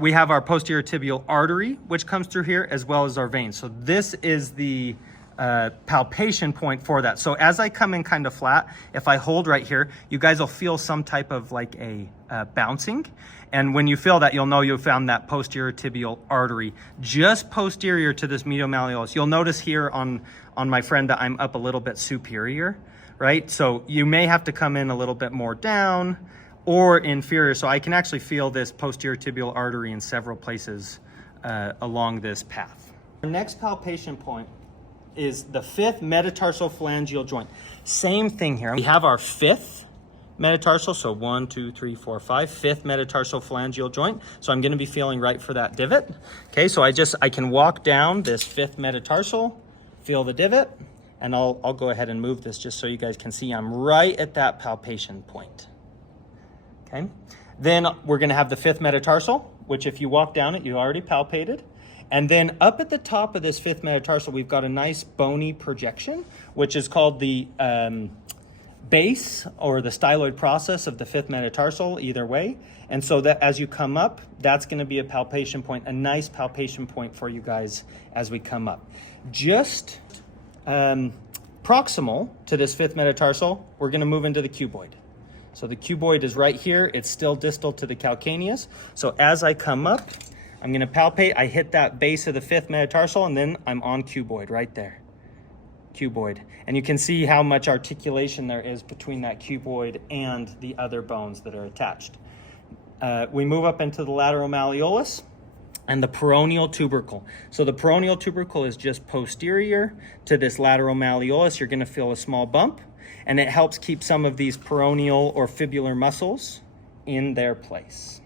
We have our posterior tibial artery, which comes through here, as well as our vein. So this is the palpation point for that. So as I come in kind of flat, if I hold right here, you guys will feel some type of like a bouncing. And when you feel that, you'll know you found that posterior tibial artery just posterior to this medial malleolus. You'll notice here on my friend that I'm up a little bit superior, right? So you may have to come in a little bit more down or inferior. So I can actually feel this posterior tibial artery in several places along this path. Our next palpation point is the fifth metatarsal phalangeal joint. Same thing here. We have our fifth metatarsal, so 1, 2, 3, 4, 5, fifth metatarsal phalangeal joint. So I'm gonna be feeling right for that divot. Okay, so I can walk down this fifth metatarsal, feel the divot, and I'll go ahead and move this just so you guys can see I'm right at that palpation point. Okay, then we're gonna have the fifth metatarsal, which if you walk down it, you already palpated. And then up at the top of this fifth metatarsal, we've got a nice bony projection, which is called the base or the styloid process of the fifth metatarsal, either way. And so that as you come up, that's gonna be a palpation point, a nice palpation point for you guys as we come up. Just proximal to this fifth metatarsal, we're gonna move into the cuboid. So the cuboid is right here. It's still distal to the calcaneus. So as I come up, I'm gonna palpate, I hit that base of the fifth metatarsal, and then I'm on cuboid right there. Cuboid. And you can see how much articulation there is between that cuboid and the other bones that are attached. We move up into the lateral malleolus and the peroneal tubercle. So the peroneal tubercle is just posterior to this lateral malleolus. You're gonna feel a small bump, and it helps keep some of these peroneal or fibular muscles in their place.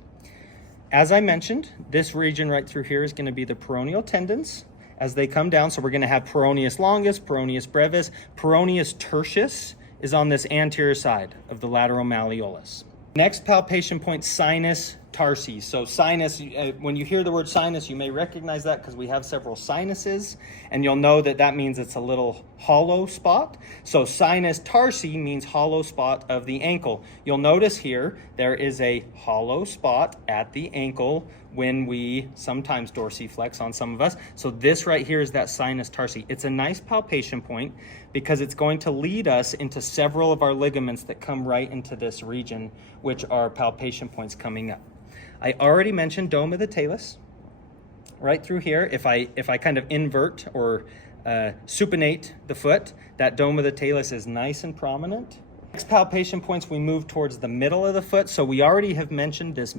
As I mentioned, this region right through here is going to be the peroneal tendons as they come down. So we're going to have peroneus longus, peroneus brevis, peroneus tertius is on this anterior side of the lateral malleolus. Next palpation point, sinus tarsi. So sinus, when you hear the word sinus, you may recognize that because we have several sinuses, and you'll know that that means it's a little hollow spot. So sinus tarsi means hollow spot of the ankle. You'll notice here, there is a hollow spot at the ankle when we sometimes dorsiflex on some of us. So this right here is that sinus tarsi. It's a nice palpation point because it's going to lead us into several of our ligaments that come right into this region, which are palpation points coming up. I already mentioned dome of the talus right through here. If I kind of invert or supinate the foot, that dome of the talus is nice and prominent. Next palpation points, we move towards the middle of the foot. So we already have mentioned this,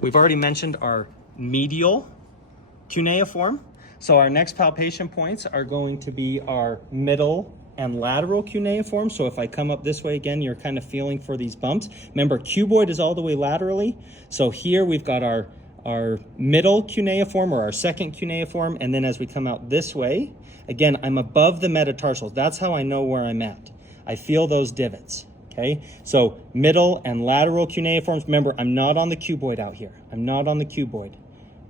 we've already mentioned our medial cuneiform. So our next palpation points are going to be our middle and lateral cuneiform. So if I come up this way again, you're kind of feeling for these bumps. Remember, cuboid is all the way laterally. So here we've got our middle cuneiform or our second cuneiform. And then as we come out this way, again, I'm above the metatarsals. That's how I know where I'm at. I feel those divots, okay? So middle and lateral cuneiforms. Remember, I'm not on the cuboid out here. I'm not on the cuboid,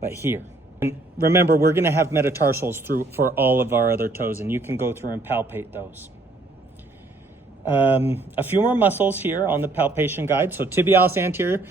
but here. And remember, we're going to have metatarsals through for all of our other toes, and you can go through and palpate those. A few more muscles here on the palpation guide. So tibialis anterior,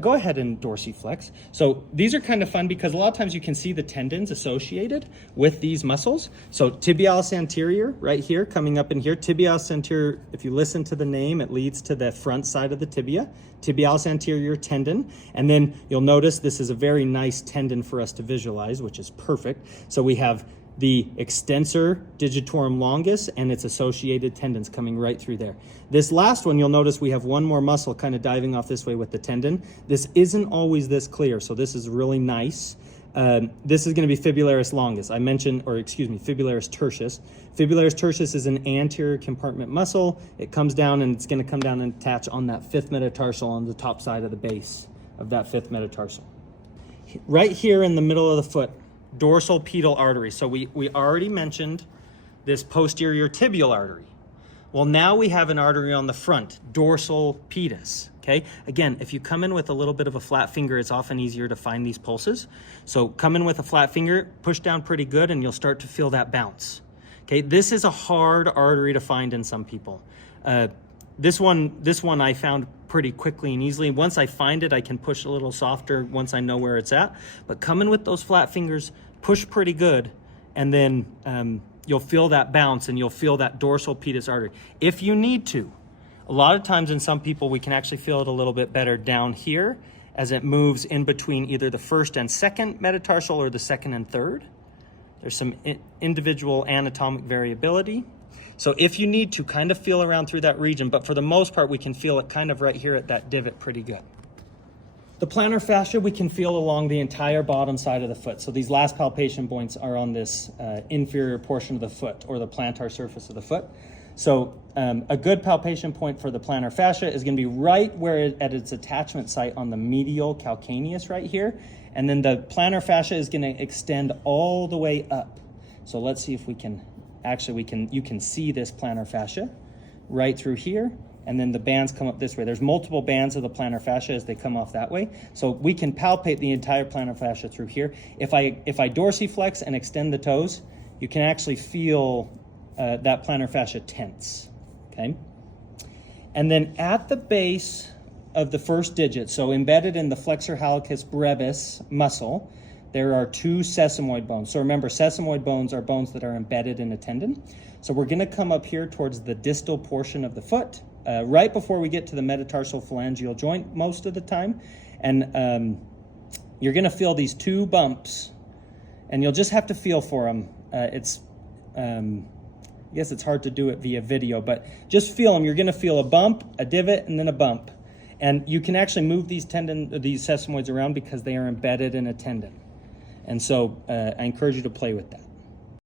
go ahead and dorsiflex. So these are kind of fun because a lot of times you can see the tendons associated with these muscles. So tibialis anterior right here, coming up in here. Tibialis anterior, if you listen to the name, it leads to the front side of the tibia. Tibialis anterior tendon. And then you'll notice this is a very nice tendon for us to visualize, which is perfect. So we have the extensor digitorum longus and its associated tendons coming right through there. This last one, you'll notice we have one more muscle kind of diving off this way with the tendon. This isn't always this clear, so this is really nice. This is going to be fibularis longus. I mentioned, or excuse me, fibularis tertius. Fibularis tertius is an anterior compartment muscle. It comes down and it's going to come down and attach on that fifth metatarsal on the top side of the base of that fifth metatarsal. Right here in the middle of the foot, dorsal pedal artery. So we already mentioned this posterior tibial artery. Well, now we have an artery on the front, dorsal pedis, okay? Again, if you come in with a little bit of a flat finger, it's often easier to find these pulses. So come in with a flat finger, push down pretty good, and you'll start to feel that bounce. Okay, this is a hard artery to find in some people. This one I found pretty quickly and easily. Once I find it, I can push a little softer once I know where it's at. But come in with those flat fingers, push pretty good, and then you'll feel that bounce and you'll feel that dorsal pedis artery. If you need to, a lot of times in some people, we can actually feel it a little bit better down here as it moves in between either the first and second metatarsal or the second and third. There's some individual anatomic variability. So if you need to, kind of feel around through that region, but for the most part, we can feel it kind of right here at that divot pretty good. The plantar fascia we can feel along the entire bottom side of the foot. So these last palpation points are on this inferior portion of the foot, or the plantar surface of the foot. So a good palpation point for the plantar fascia is going to be right where at its attachment site on the medial calcaneus right here. And then the plantar fascia is going to extend all the way up. So let's see if we can, you can see this plantar fascia right through here. And then the bands come up this way. There's multiple bands of the plantar fascia as they come off that way. So we can palpate the entire plantar fascia through here. If I dorsiflex and extend the toes, you can actually feel that plantar fascia tense, okay? And then at the base of the first digit, so embedded in the flexor hallucis brevis muscle, there are two sesamoid bones. So remember, sesamoid bones are bones that are embedded in a tendon. So we're gonna come up here towards the distal portion of the foot, right before we get to the metatarsal phalangeal joint most of the time. And you're gonna feel these two bumps, and you'll just have to feel for them. I guess it's hard to do it via video, but just feel them. You're gonna feel a bump, a divot, and then a bump. And you can actually move these sesamoids around because they are embedded in a tendon. And so I encourage you to play with that.